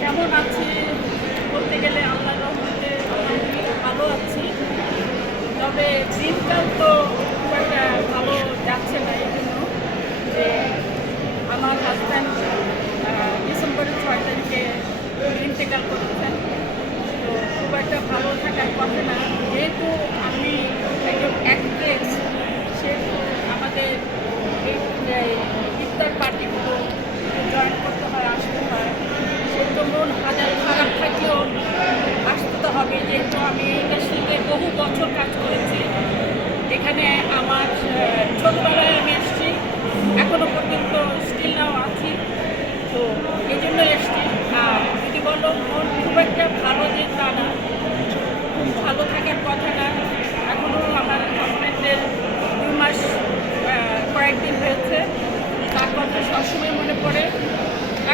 কেমন আছি বলতে গেলে আল্লাহর রহমতে আলহামদুলিল্লাহ ভালো আছি। তবে দিনকাল তো খুব একটা ভালো যাচ্ছে না, এই জন্য যে আমার হাজব্যান্ড ডিসেম্বরের 6 তারিখে ইন্তেকাল করেছেন। তো খুব একটা ভালো থাকার কথা না, যেহেতু আমি একজন অ্যাক্ট্রেস, সেহেতু আমাদের এই ইফতার পার্টিগুলো জয়েন করতে হয়, আসতে হয়। সেহেতু মন হাজার খারাপ থাকলেও আসতে তো হবে, যেহেতু আমি ইন্ডাস্ট্রিতে বহু বছর কাজ করেছি। এখানে আমার ছোটবেলায় আমি এসেছি, এখনো পর্যন্ত স্টিল নাও আছি। তো এই জন্য এসেছি। আর যদি বলো মন খুব একটা ভালো যে তা না, ভালো থাকার কথা না। এখনও আমার হাজব্যান্ডের 2 মাস কয়েকদিন হয়েছে, তার কথা সবসময় মনে পড়ে।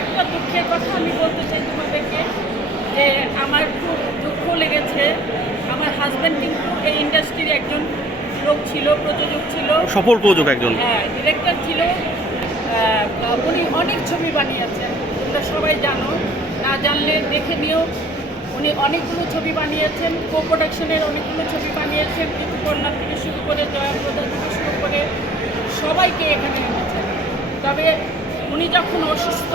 একটা দুঃখের কথা আমি বলতে চাই তোমাদেরকে, যে আমার খুব দুঃখ লেগেছে। আমার হাজব্যান্ড কিন্তু এই ইন্ডাস্ট্রির একজন লোক ছিল, প্রযোজক ছিল, সফল প্রযোজক একজন। হ্যাঁ, ডিরেক্টর ছিল। উনি অনেক ছবি বানিয়েছেন, তোমরা সবাই জানো, না জানলে দেখে নিও। উনি অনেকগুলো ছবি বানিয়েছেন, কো প্রোডাকশনের অনেকগুলো ছবি বানিয়েছেন, ঋতুপর্ণা থেকে শুরু করে জয়াপ্রদা থেকে শুরু করে সবাইকে এখানে এনেছেন। তবে উনি যখন অসুস্থ,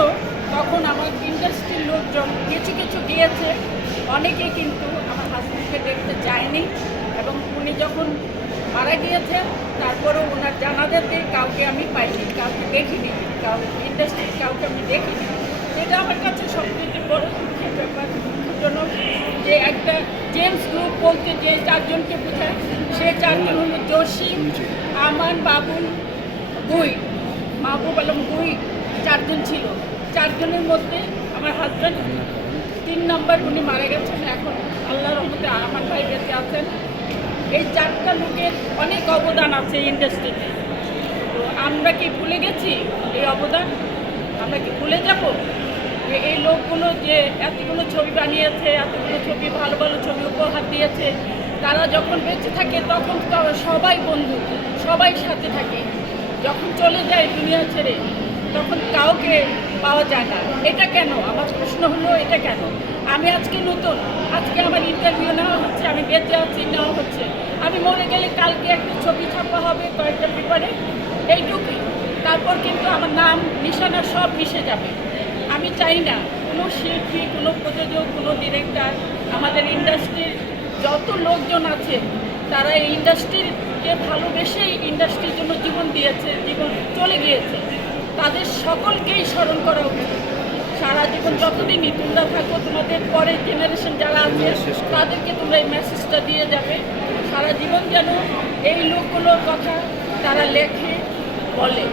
তখন আমার ইন্ডাস্ট্রির লোকজন কিছু কিছু গিয়েছে, অনেকেই কিন্তু আমার হাজব্যান্ডকে দেখতে যায়নি। এবং উনি যখন মারা গিয়েছেন, তারপরেও ওনার জানাজাতে কাউকে আমি পাইনি, কাউকে দেখিনি, ইন্ডাস্ট্রির কাউকে আমি দেখিনি। এটা আমার কাছে সবথেকে বড় দুঃখের ব্যাপার, দুঃখজনক। যে একটা জেমস গ্রুপ বলতে যে 4 জনকে বোঝায়, সে 4 জন হলো জসিম, আমান, বাবুল, গুই, মাহবুব আলম গুই, 4 জন ছিল। 4 জনের মধ্যে আমার হাজব্যান্ড 3 নম্বর, উনি মারা গেছেন। এখন আল্লাহর রহমতে আমার ভাই বেঁচে আছেন। এই 4টা লোকের অনেক অবদান আছে ইন্ডাস্ট্রিতে। তো আমরা কি ভুলে গেছি এই অবদান? আমরা কি ভুলে যাব যে এই লোকগুলো যে এতগুলো ছবি বানিয়েছে, এতগুলো ছবি, ভালো ভালো ছবি উপহার দিয়েছে, তারা যখন বেঁচে থাকে তখন তো সবাই বন্ধু, সবাই সাথে থাকে। যখন চলে যায় দুনিয়া ছেড়ে, তখন কাউকে পাওয়া যায় না। এটা কেন? আমার প্রশ্ন হলো, এটা কেন? আমি আজকে নতুন, আজকে আমার ইন্টারভিউ নেওয়া হচ্ছে, আমি বেঁচে আছি, নেওয়া হচ্ছে। আমি মরে গেলে কালকে একটা ছবি ছাপা হবে কয়েকটা পেপারে, এইটুকুই। তারপর কিন্তু আমার নাম নিশানা সব মিশে যাবে। আমি চাই না কোনো শিল্পী, কোনো প্রযোজক, কোনো ডিরেক্টর, আমাদের ইন্ডাস্ট্রির যত লোকজন আছে, তারা এই ইন্ডাস্ট্রিকে ভালোবেসেই ইন্ডাস্ট্রির জন্য জীবন দিয়েছে, জীবন চলে গিয়েছে। তাদের সকলকেই স্মরণ করা উচিত। সারা জীবন যতদিনই তোমরা থাকো, তোমাদের পরের জেনারেশন যারা আছে, তাদেরকে তোমরা এই মেসেজটা দিয়ে যাবে। সারা জীবন যেন এই লোকগুলোর কথা তারা লেখে, বলে।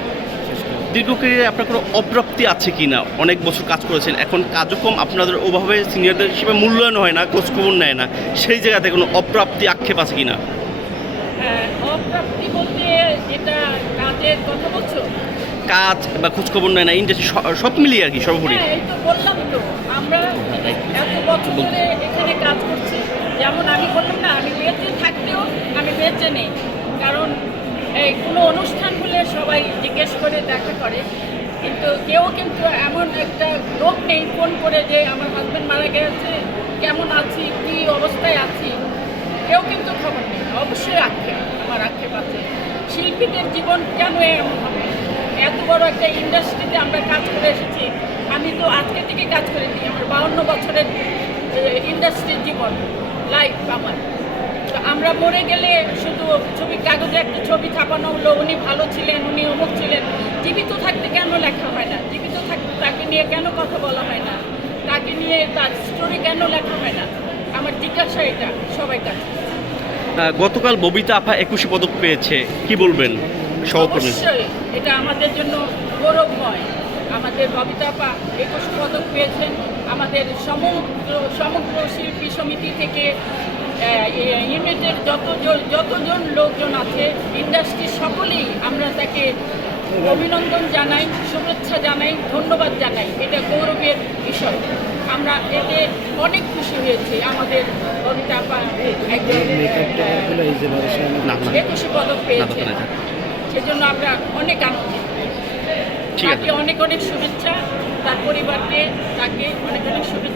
দীর্ঘ ক্যারিয়ারে আপনার কোনো অপ্রাপ্তি আছে কি না? অনেক বছর কাজ করেছেন, এখন কাজও কম, আপনাদের ওভাবে সিনিয়রদের হিসেবে মূল্যায়ন হয় না, খোঁজখবর নেয় না, সেই জায়গাতে কোনো অপ্রাপ্তি আক্ষেপ আছে কি না? অপ্রাপ্তি বলতে যেটা কাজের কথা বলছো? কাজ বা খোঁজখবর নেয় না, ইন্ডাস্ট্রি সব মিলিয়ে আর কি, সর্বোপরি। হ্যাঁ, এই তো বললাম তো, আমরা এত বছর ধরে এখানে কাজ করছি। যেমন আমি বললাম না, আমি বেঁচে থাকতেও আমি বেঁচে নেই। কারণ এই কোনো অনুষ্ঠান হলে সবাই জিজ্ঞেস করে, দেখা করে, কিন্তু কেউ কিন্তু এমন একটা লোক নেই ফোন করে যে আমার হাজব্যান্ড মারা গেছে, কেমন আছি, কী অবস্থায় আছি, কেউ কিন্তু খবর নেই। অবশ্যই আক্ষেপ, আমার আক্ষেপ আছে। শিল্পীদের জীবন কেন এমন হবে? এত বড় একটা ইন্ডাস্ট্রিতে আমরা কাজ করে এসেছি। আমি তো আজকে থেকে কাজ করিনি, আমার 52 বছরের ইন্ডাস্ট্রির জীবন, লাইফ আমার। তো আমরা মরে গেলে শুধু ছবি, কাগজে একটা ছবি ছাপানো হলো, উনি ভালো ছিলেন, উনি অমুক ছিলেন। জীবিত থাকতে কেন লেখা হয় না? জীবিত থাকতে তাকে নিয়ে কেন কথা বলা হয় না? তাকে নিয়ে তার স্টোরি কেন লেখা হয় না? আমার জিজ্ঞাসা এটা সবাই কাছে। গতকাল ববিতা আপা 21 পদক পেয়েছে, কি বলবেন সহকর্মী? অবশ্যই এটা আমাদের জন্য গৌরবময়। আমাদের ববিতা আপা 21 পদক পেয়েছেন। আমাদের সমগ্র শিল্পী সমিতি থেকে ইউনিটের যতজন লোকজন আছে, ইন্ডাস্ট্রির সকলেই আমরা তাকে অভিনন্দন জানাই, শুভেচ্ছা জানাই, ধন্যবাদ জানাই। এটা গৌরবের বিষয়। আমরা এতে অনেক খুশি হয়েছি। আমাদের ববিতা আপা একজন 21 পদক পেয়েছে, সেজন্য আমরা অনেক আনন্দিত। তাকে অনেক অনেক শুভেচ্ছা, তার পরিবারকে, তাকে অনেক অনেক শুভেচ্ছা।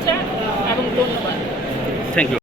Thank you